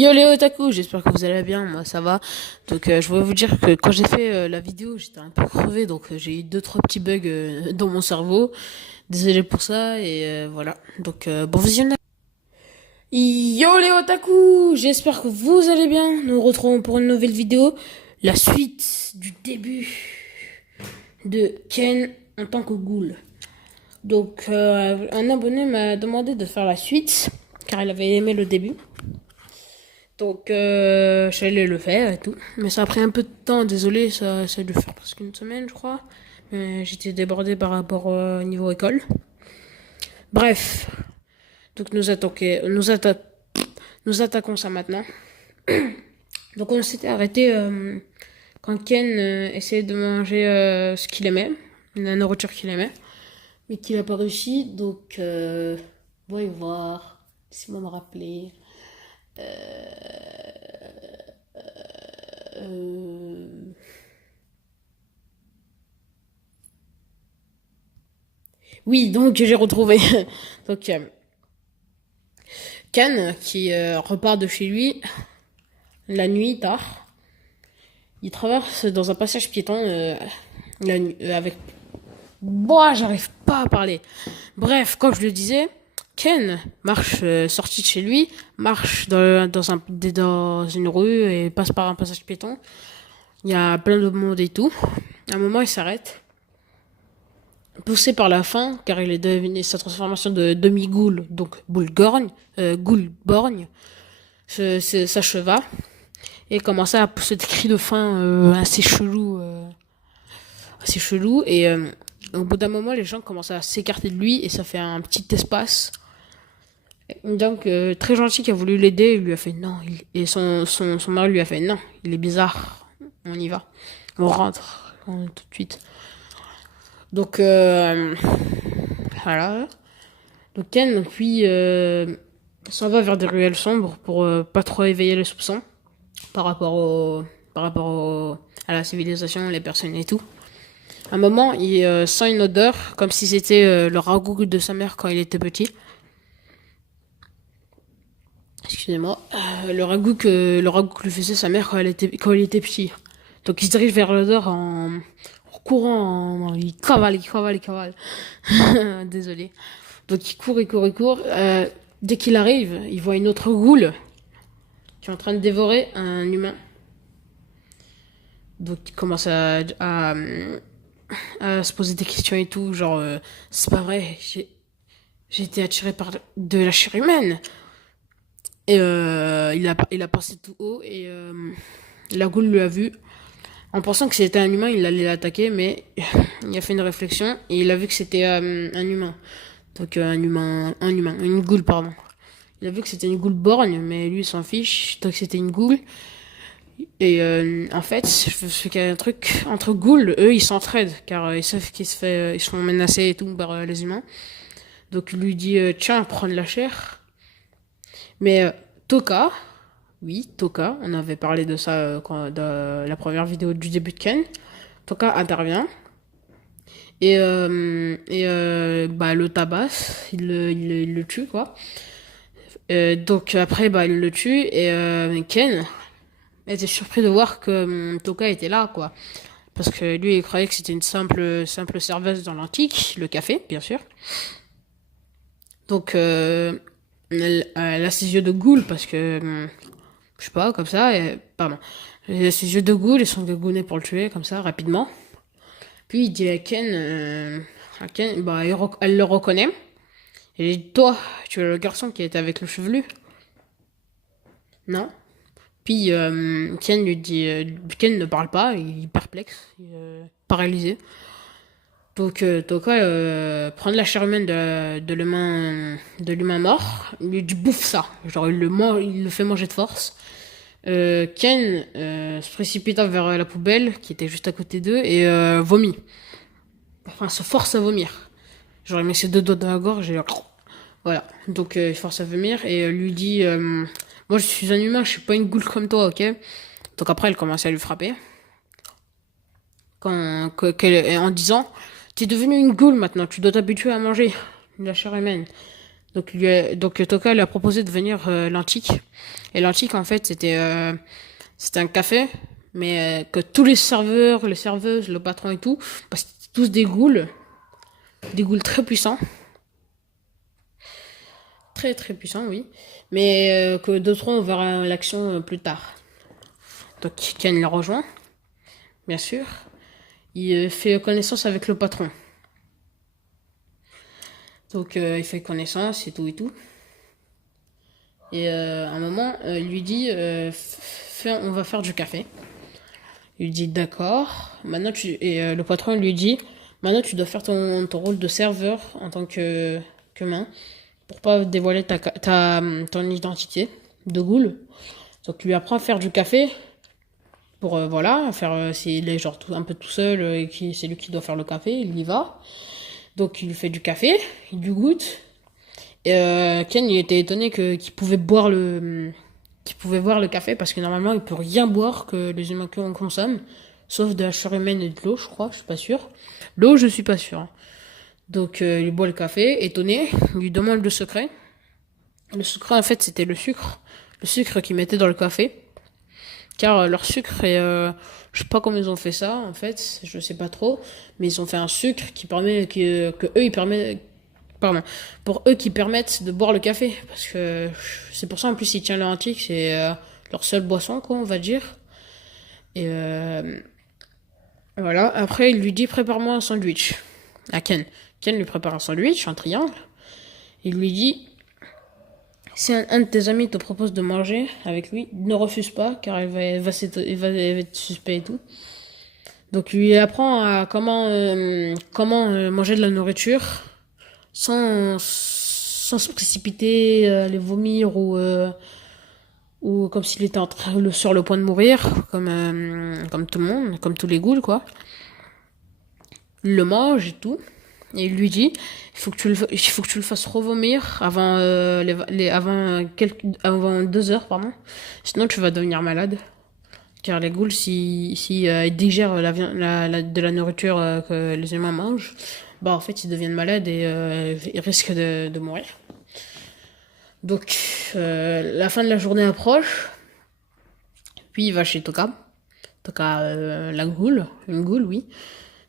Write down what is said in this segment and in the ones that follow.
Yo les otaku, j'espère que vous allez bien, moi ça va. Donc je voulais vous dire que quand j'ai fait la vidéo, j'étais un peu crevé, donc j'ai eu deux trois petits bugs dans mon cerveau. Désolé pour ça et voilà. Donc bon visionnage. Yo les otaku, j'espère que vous allez bien. Nous nous retrouvons pour une nouvelle vidéo, la suite du début de Ken en tant que ghoul. Donc un abonné m'a demandé de faire la suite car il avait aimé le début. Donc, j'allais le faire et tout. Mais ça a pris un peu de temps, désolé, ça a dû faire presque une semaine, je crois. Mais j'étais débordé par rapport au niveau école. Bref, donc nous attaquons ça maintenant. Donc, on s'était arrêté quand Ken essayait de manger ce qu'il aimait, la nourriture qu'il aimait, mais qu'il n'a pas réussi. Donc, voyons voir, laissez-moi me rappeler. Euh, Oui, donc j'ai retrouvé. Donc Ken qui repart de chez lui la nuit tard. Il traverse dans un passage piéton avec. Boah, j'arrive pas à parler. Bref, comme je le disais, Ken marche sorti de chez lui, marche dans une rue et passe par un passage piéton. Il y a plein de monde et tout. À un moment, il s'arrête. Poussé par la faim, car il est devenu sa transformation de demi-ghoul, donc ghoul-borgne, s'acheva et commença à pousser des cris de faim assez chelou. Et au bout d'un moment, les gens commencent à s'écarter de lui et ça fait un petit espace. Donc très gentil qui a voulu l'aider, il lui a fait non, et son mari lui a fait non, il est bizarre, on y va, on rentre tout de suite. Donc voilà. Donc Ken, puis, s'en va vers des ruelles sombres pour pas trop éveiller les soupçons par rapport à la civilisation, les personnes et tout. À un moment, il sent une odeur comme si c'était le ragoût de sa mère quand il était petit. Excusez-moi. Le ragoût que lui faisait sa mère quand il était petit. Donc il se dirige vers l'odeur en courant, il cavale. Désolé. Donc il court, il court, il court. Dès qu'il arrive, il voit une autre goule qui est en train de dévorer un humain. Donc il commence à se poser des questions et tout, genre c'est pas vrai, j'ai été attiré par de la chair humaine. Et il a pensé tout haut et la goule lui a vu. En pensant que c'était un humain, il allait l'attaquer, mais il a fait une réflexion et il a vu que c'était un humain. Donc une goule, pardon. Il a vu que c'était une goule borgne, mais lui il s'en fiche, donc c'était une goule. Et en fait, je sais qu'il y a un truc entre ghouls, eux ils s'entraident, car ils savent ils se font menacer et tout par les humains. Donc il lui dit tiens, prends de la chair. Mais Toka, oui, Toka, on avait parlé de ça dans la première vidéo du début de Ken. Toka intervient et bah, le tabasse, il le tue quoi. Donc après bah il le tue et Ken était surpris de voir que Toka était là quoi. Parce que lui il croyait que c'était une simple serveuse dans l'antique, le café bien sûr. Donc elle a ses yeux de ghoul parce que je sais pas comme ça et pardon. Elle a ses yeux de ghoul et sont gagounés pour le tuer comme ça rapidement. Puis il dit à Ken bah elle le reconnaît. Et il dit toi tu es le garçon qui était avec le chevelu. Non. Puis Ken ne parle pas, il est perplexe, il est, paralysé. Donc Toka prend de la chair humaine de l'humain mort, il lui dit bouffe ça, genre il le fait manger de force. Ken se précipita vers la poubelle qui était juste à côté d'eux et vomit. Enfin se force à vomir. Genre il met ses deux doigts dans la gorge et voilà. Donc il force à vomir et lui dit moi je suis un humain, je suis pas une goule comme toi, ok? Donc après elle commence à lui frapper. En disant t'es devenu une goule maintenant, tu dois t'habituer à manger de la chair humaine. Donc Toka lui a proposé de venir l'antique. Et l'antique, en fait, c'était un café, mais que tous les serveurs, les serveuses, le patron et tout, parce que c'était tous des ghouls très puissants, très très puissants, oui, mais que d'autres on verra l'action plus tard. Donc Ken le rejoint, bien sûr. Il fait connaissance avec le patron. Donc il fait connaissance et tout et tout. Et à un moment, il lui dit, on va faire du café. Il lui dit d'accord. Le patron lui dit, maintenant tu dois faire ton rôle de serveur en tant que main pour pas dévoiler ton identité de ghoul. Donc il lui apprend à faire du café pour voilà faire s'il est genre un peu tout seul et qui c'est lui qui doit faire le café, il y va. Donc il lui fait du café, il lui goûte. Et Ken il était étonné qu'il pouvait boire le café parce que normalement il peut rien boire que les humains consomment, sauf de la chair humaine et de l'eau, je crois, je suis pas sûr. L'eau, je suis pas sûr. Donc il boit le café, étonné, il lui demande le secret. Le secret en fait c'était le sucre qu'ils mettaient dans le café, car leur sucre est, je sais pas comment ils ont fait ça en fait, je sais pas trop, mais ils ont fait un sucre qui permet que eux ils permettent pardon, pour eux qui permettent de boire le café. Parce que c'est pour ça en plus ils tiennent leur antique, c'est leur seule boisson, quoi, on va dire. Et voilà, après il lui dit prépare-moi un sandwich à Ken. Ken lui prépare un sandwich, un triangle. Il lui dit si un de tes amis te propose de manger avec lui, ne refuse pas car il va être suspect et tout. Donc il lui apprend à comment manger de la nourriture sans se précipiter, aller vomir ou comme s'il était sur le point de mourir, comme tout le monde, comme tous les ghouls, quoi. Il le mange et tout. Et il lui dit, il faut que tu le fasses revomir avant 2 heures, pardon. Sinon, tu vas devenir malade. Car les ghouls, si ils digèrent de la nourriture que les humains mangent, bah en fait, ils deviennent malades et ils risquent de mourir. Donc, la fin de la journée approche. Puis il va chez Toka. Toka, la ghoul. Une ghoul, oui.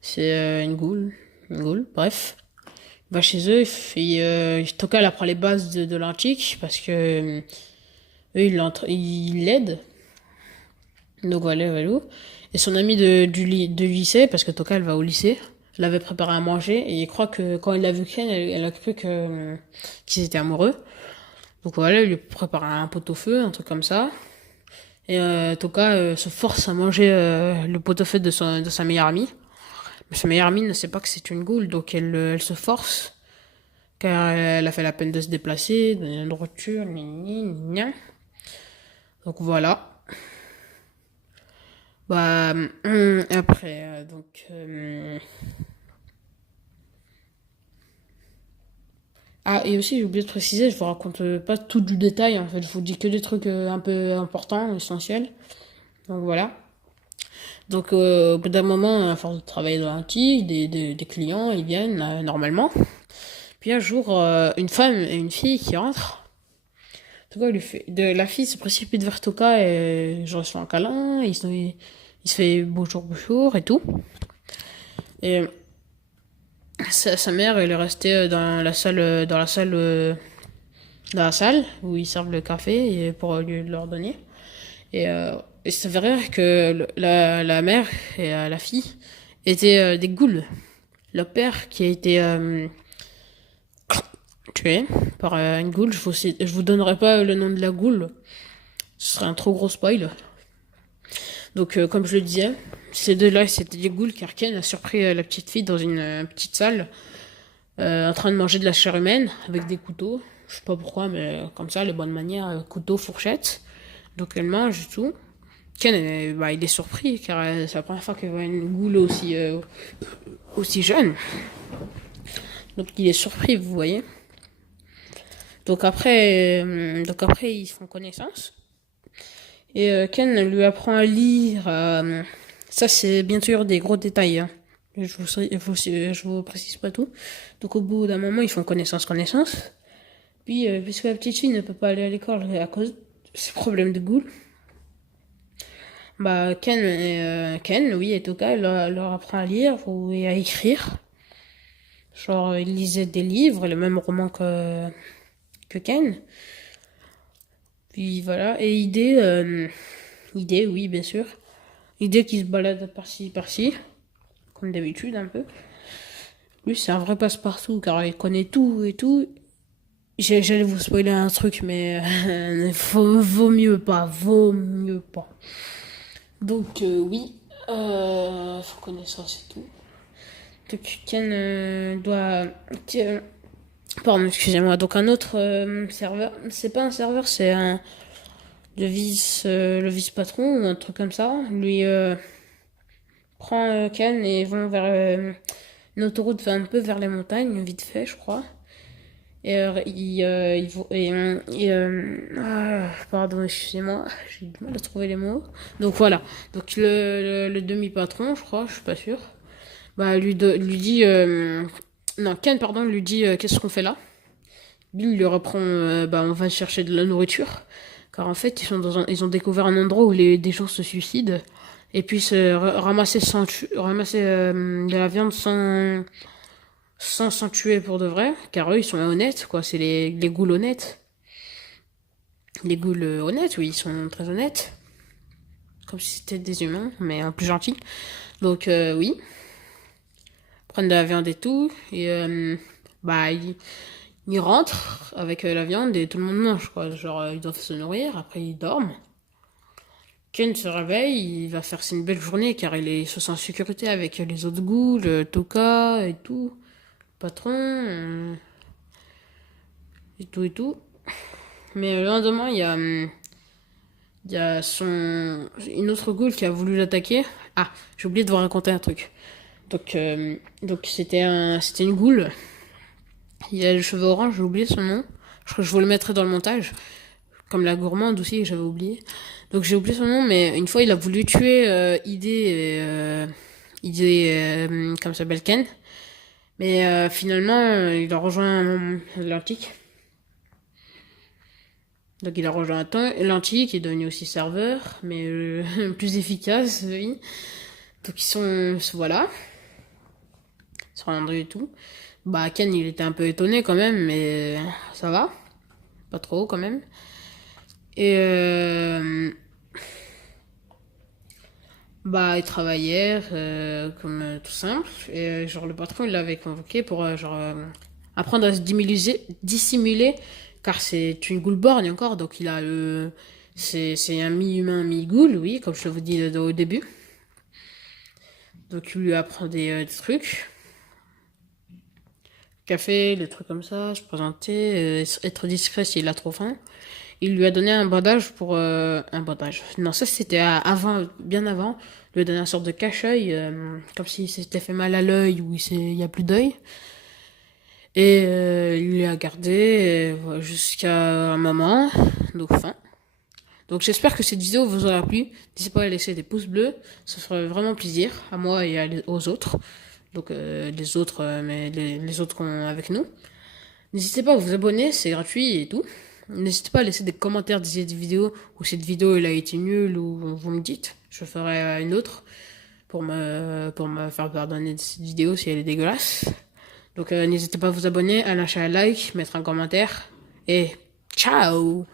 C'est une ghoul. Une ghoul, bref. Il va chez eux. Toka, elle apprend les bases de l'antique. Parce que eux, ils l'aident. Donc voilà, voilà. Et son ami du lycée, parce que Toka, elle va au lycée, l'avait préparé à manger. Et il croit que quand il l'a vu Ken, elle a cru qu'ils étaient amoureux. Donc voilà, il lui prépare un pot-au-feu, un truc comme ça. Et Toka se force à manger le pot-au-feu de sa meilleure amie. Mais sa meilleure amie ne sait pas que c'est une ghoul, donc elle se force. Car elle a fait la peine de se déplacer, de la nourriture, donc voilà. Bah, après, Ah, et aussi, j'ai oublié de préciser, je vous raconte pas tout du détail, en fait, je vous dis que des trucs un peu importants, essentiels. Donc voilà. Donc au bout d'un moment, à force de travailler dans l'antique, des clients, ils viennent normalement. Puis un jour, une femme et une fille qui rentrent. Toka la fille se précipite vers Toka et je reçois un câlin, il se fait bonjour, bonjour et tout. Et sa mère, elle est restée dans la salle où ils servent le café et pour lui leur donner. Et il s'avérait que la mère et la fille étaient des ghouls. Le père qui a été tué par une ghoul, je vous donnerai pas le nom de la ghoul, ce serait un trop gros spoil. Donc comme je le disais, ces deux-là c'était des ghouls car Ken a surpris la petite fille dans une petite salle en train de manger de la chair humaine avec des couteaux. Je sais pas pourquoi, mais comme ça, les bonnes manières, couteau, fourchette. Donc elle mange et tout. Ken, il est surpris car c'est la première fois qu'il voit une goule aussi jeune. Donc il est surpris, vous voyez. Donc après ils font connaissance. Et Ken lui apprend à lire. Ça c'est bien sûr des gros détails. Hein. Je vous précise pas tout. Donc au bout d'un moment ils font connaissance. Puis, puisque la petite fille ne peut pas aller à l'école à cause de ses problèmes de goût, bah, Ken, oui, et Toka, leur apprend à lire et à écrire. Genre, ils lisaient des livres, le même roman que Ken. Puis voilà, et idée, oui, bien sûr. Idée qui se balade par-ci, par-ci, comme d'habitude un peu. Lui, c'est un vrai passe-partout, car il connaît tout et tout. J'allais vous spoiler un truc, mais vaut mieux pas, vaut mieux pas. Donc oui, faut connaissance et tout. Donc Ken pardon, excusez-moi. Donc un autre serveur, c'est pas un serveur, c'est le vice patron ou un truc comme ça. Lui prend Ken et vont vers une autoroute va un peu vers les montagnes, vite fait, je crois. Et pardon, excusez-moi, j'ai du mal à trouver les mots. Donc voilà. Donc le demi-patron, je crois, je suis pas sûre. Bah lui dit non, Ken pardon, lui dit qu'est-ce qu'on fait là? Bill lui reprend bah on va chercher de la nourriture car en fait ils ont découvert un endroit où des gens se suicident et puis ramasser de la viande sans s'en tuer pour de vrai, car eux, ils sont honnêtes, quoi. C'est les ghouls honnêtes. Les ghouls honnêtes, oui, ils sont très honnêtes. Comme si c'était des humains, mais en plus gentils. Donc, oui. Ils prennent de la viande et tout. Et, bah, ils rentrent avec la viande et tout le monde mange, quoi. Genre, ils doivent se nourrir, après ils dorment. Ken se réveille, il va faire une belle journée, car se sent en sécurité avec les autres ghouls, Toka et tout. Patron, et tout et tout. Mais le lendemain, il y a une autre ghoul qui a voulu l'attaquer. Ah, j'ai oublié de vous raconter un truc. Donc c'était une ghoul. Il a les cheveux orange, j'ai oublié son nom. Je crois que je vous le mettrai dans le montage. Comme la gourmande aussi, j'avais oublié. Donc j'ai oublié son nom, mais une fois il a voulu tuer comme ça s'appelle Ken. Mais finalement, il a rejoint l'Atlantique. Donc il a rejoint l'Antique, qui est devenu aussi serveur, mais plus efficace, oui. Donc voilà, ils sont rendus et tout. Bah Ken il était un peu étonné quand même, mais ça va, pas trop quand même. Et bah il travaillait comme tout simple, et genre le patron il l'avait convoqué pour apprendre à se dissimuler, car c'est une borgne encore, donc c'est un mi-humain, mi-ghoul, oui, comme je vous dis au début. Donc il lui apprend des trucs. Café, des trucs comme ça, se présenter, être discret s'il a trop faim. Il lui a donné un bandage pour... un bandage. Non, ça c'était avant, bien avant. Il lui a donné une sorte de cache-œil, comme s'il s'était fait mal à l'œil ou il y a plus d'œil. Et il l'a gardé jusqu'à un moment, donc fin. Donc j'espère que cette vidéo vous aura plu. N'hésitez pas à laisser des pouces bleus, ça ferait vraiment plaisir à moi et aux autres. Donc les autres, mais les autres avec nous. N'hésitez pas à vous abonner, c'est gratuit et tout. N'hésitez pas à laisser des commentaires de cette vidéo, ou cette vidéo elle a été nulle, ou vous me dites. Je ferai une autre pour me faire pardonner de cette vidéo si elle est dégueulasse. Donc n'hésitez pas à vous abonner, à lâcher un like, mettre un commentaire. Et ciao!